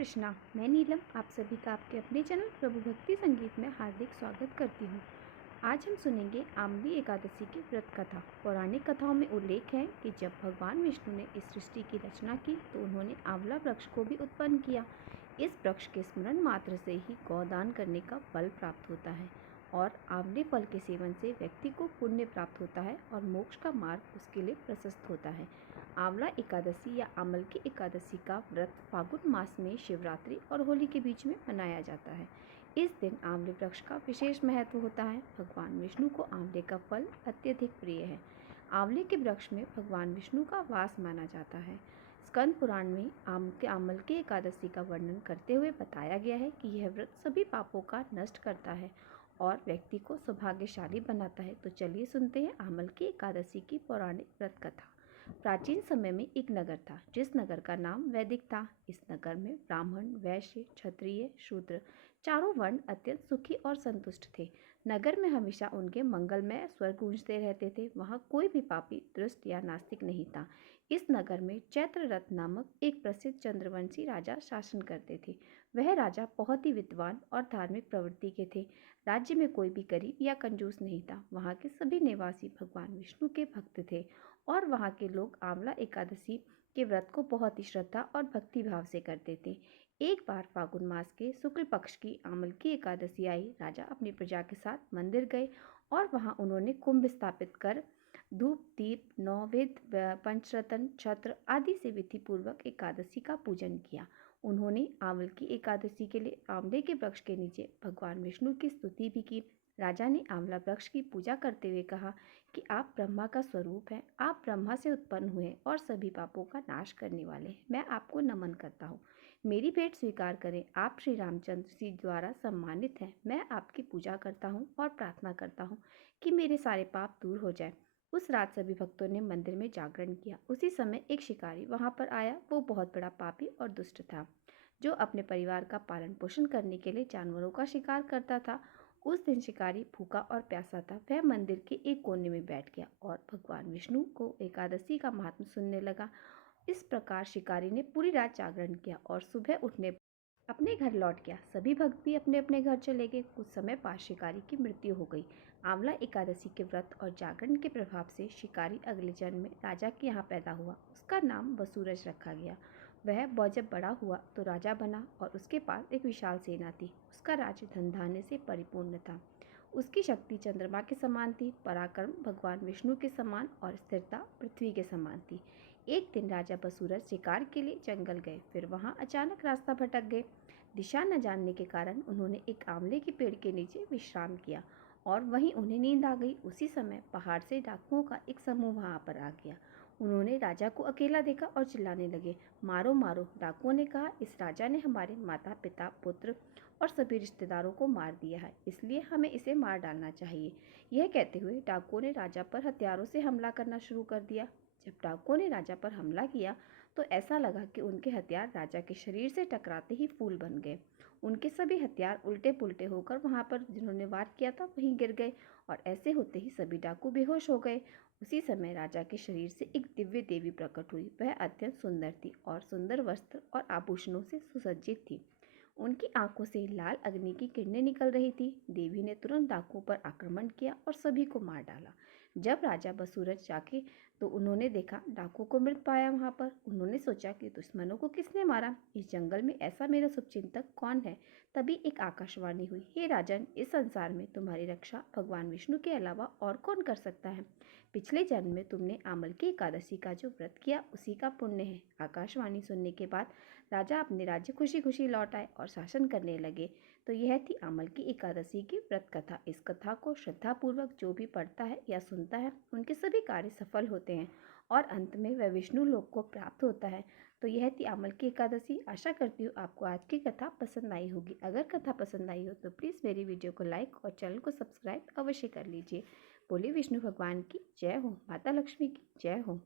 कृष्णा। मैं नीलम आप सभी का आपके अपने चैनल प्रभु भक्ति संगीत में हार्दिक स्वागत करती हूँ। आज हम सुनेंगे आंवली एकादशी की व्रत कथा। पौराणिक कथाओं में उल्लेख है कि जब भगवान विष्णु ने इस सृष्टि की रचना की तो उन्होंने आंवला वृक्ष को भी उत्पन्न किया। इस वृक्ष के स्मरण मात्र से ही गौदान करने का बल प्राप्त होता है और आंवले फल के सेवन से व्यक्ति को पुण्य प्राप्त होता है और मोक्ष का मार्ग उसके लिए प्रशस्त होता है। आंवला एकादशी या अमल की एकादशी का व्रत फागुन मास में शिवरात्रि और होली के बीच में मनाया जाता है। इस दिन आंवले वृक्ष का विशेष महत्व होता है। भगवान विष्णु को आंवले का फल अत्यधिक प्रिय है। आंवले के वृक्ष में भगवान विष्णु का वास माना जाता है। स्कंद पुराण में आंवल की एकादशी का वर्णन करते हुए बताया गया है कि यह व्रत सभी पापों का नष्ट करता है और व्यक्ति को सौभाग्यशाली बनाता है। तो चलिए सुनते हैं आंवल की एकादशी की पौराणिक व्रत कथा। प्राचीन समय में एक नगर था जिस नगर का नाम वैदिक था। इस नगर में ब्राह्मण, वैश्य, क्षत्रिय, शूद्र चारों वर्ण अत्यंत सुखी और संतुष्ट थे। नगर में हमेशा उनके मंगलमय स्वर गूंजते रहते थे। वहाँ कोई भी पापी, दुष्ट या नास्तिक नहीं था। इस नगर में चैत्ररथ नामक एक प्रसिद्ध चंद्रवंशी राजा शासन करते थे। वह राजा बहुत ही विद्वान और धार्मिक प्रवृत्ति के थे। राज्य में कोई भी गरीब या कंजूस नहीं था। वहाँ के सभी निवासी भगवान विष्णु के भक्त थे और वहाँ के लोग आंवला एकादशी के व्रत को बहुत ही श्रद्धा और भक्ति भाव से करते थे। एक बार फागुन मास के शुक्ल पक्ष की आंवल की एकादशी आई। राजा अपनी प्रजा के साथ मंदिर गए और वहाँ उन्होंने कुंभ स्थापित कर धूप, दीप, नौवेद्य, पंचरत्न, छत्र आदि से विधि पूर्वक एकादशी का पूजन किया। उन्होंने आंवल की एकादशी के लिए आंवले के वृक्ष के नीचे भगवान विष्णु की स्तुति भी की। राजा ने आंवला वृक्ष की पूजा करते हुए कहा कि आप ब्रह्मा का स्वरूप हैं, आप ब्रह्मा से उत्पन्न हुए और सभी पापों का नाश करने वाले हैं। मैं आपको नमन करता हूँ, मेरी भेंट स्वीकार करें। आप श्री रामचंद्र जी द्वारा सम्मानित हैं। मैं आपकी पूजा करता हूँ और प्रार्थना करता हूँ कि मेरे सारे पाप दूर हो जाए। उस रात सभी भक्तों ने मंदिर में जागरण किया। उसी समय एक शिकारी वहां पर आया। वो बहुत बड़ा पापी और दुष्ट था जो अपने परिवार का पालन पोषण करने के लिए जानवरों का शिकार करता था। उस दिन शिकारी भूखा और प्यासा था। वह मंदिर के एक कोने में बैठ गया और भगवान विष्णु को एकादशी का महात्म सुनने लगा। इस प्रकार शिकारी ने पूरी रात जागरण किया और सुबह उठने अपने घर लौट गया। सभी भक्त भी अपने अपने घर चले गए। कुछ समय बाद शिकारी की मृत्यु हो गई। आंवला एकादशी के व्रत और जागरण के प्रभाव से शिकारी अगले जन्म में राजा के यहाँ पैदा हुआ। उसका नाम वसुरज रखा गया। वह जब बड़ा हुआ तो राजा बना और उसके पास एक विशाल सेना थी। उसका राज्य धन धान्य से परिपूर्ण था। उसकी शक्ति चंद्रमा के समान थी, पराक्रम भगवान विष्णु के समान और स्थिरता पृथ्वी के समान थी। एक दिन राजा बसूरज शिकार के लिए जंगल गए। फिर वहां अचानक रास्ता भटक गए। दिशा न जानने के कारण उन्होंने एक आंवले के पेड़ के नीचे विश्राम किया और वहीं उन्हें नींद आ गई। उसी समय पहाड़ से डाकुओं का एक समूह वहां पर आ गया। उन्होंने राजा को अकेला देखा और चिल्लाने लगे, मारो मारो। डाकुओं ने कहा, इस राजा ने हमारे माता पिता, पुत्र और सभी रिश्तेदारों को मार दिया है, इसलिए हमें इसे मार डालना चाहिए। यह कहते हुए डाकुओं ने राजा पर हथियारों से हमला करना शुरू कर दिया। जब डाकुओं ने राजा पर हमला किया तो ऐसा लगा कि उनके हथियार राजा के शरीर से टकराते ही फूल बन गए। उनके सभी हथियार उल्टे पुल्टे होकर वहां पर जिन्होंने वार किया था वहीं गिर गए और ऐसे होते ही सभी डाकू बेहोश हो गए। उसी समय राजा के शरीर से एक दिव्य देवी प्रकट हुई। वह अत्यंत सुंदर थी और सुंदर वस्त्र और आभूषणों से सुसज्जित थी। उनकी आंखों से लाल अग्नि की किरणें निकल रही थी। देवी ने तुरंत डाकुओं पर आक्रमण किया और सभी को मार डाला। जब राजा बसूरज जाके तो उन्होंने देखा डाकुओं को मृत पाया। वहां पर उन्होंने सोचा कि दुश्मनों को किसने मारा, इस जंगल में ऐसा मेरा शुभचिंतक कौन है। तभी एक आकाशवाणी हुई, हे राजन, इस संसार में तुम्हारी रक्षा भगवान विष्णु के अलावा और कौन कर सकता है। पिछले जन्म में तुमने आंवल की एकादशी का जो व्रत किया उसी का पुण्य है। आकाशवाणी सुनने के बाद राजा अपने राज्य खुशी खुशी लौट आए और शासन करने लगे। तो यह थी आंवल की एकादशी की व्रत कथा। इस कथा को श्रद्धापूर्वक जो भी पढ़ता है या सुनता है उनके सभी कार्य सफल होते हैं और अंत में वह विष्णु लोक को प्राप्त होता है। तो यह थी आंवल की एकादशी। आशा करती हूँ आपको आज की कथा पसंद आई होगी। अगर कथा पसंद आई हो तो प्लीज़ मेरी वीडियो को लाइक और चैनल को सब्सक्राइब अवश्य कर लीजिए। बोले विष्णु भगवान की जय हो, माता लक्ष्मी की जय हो।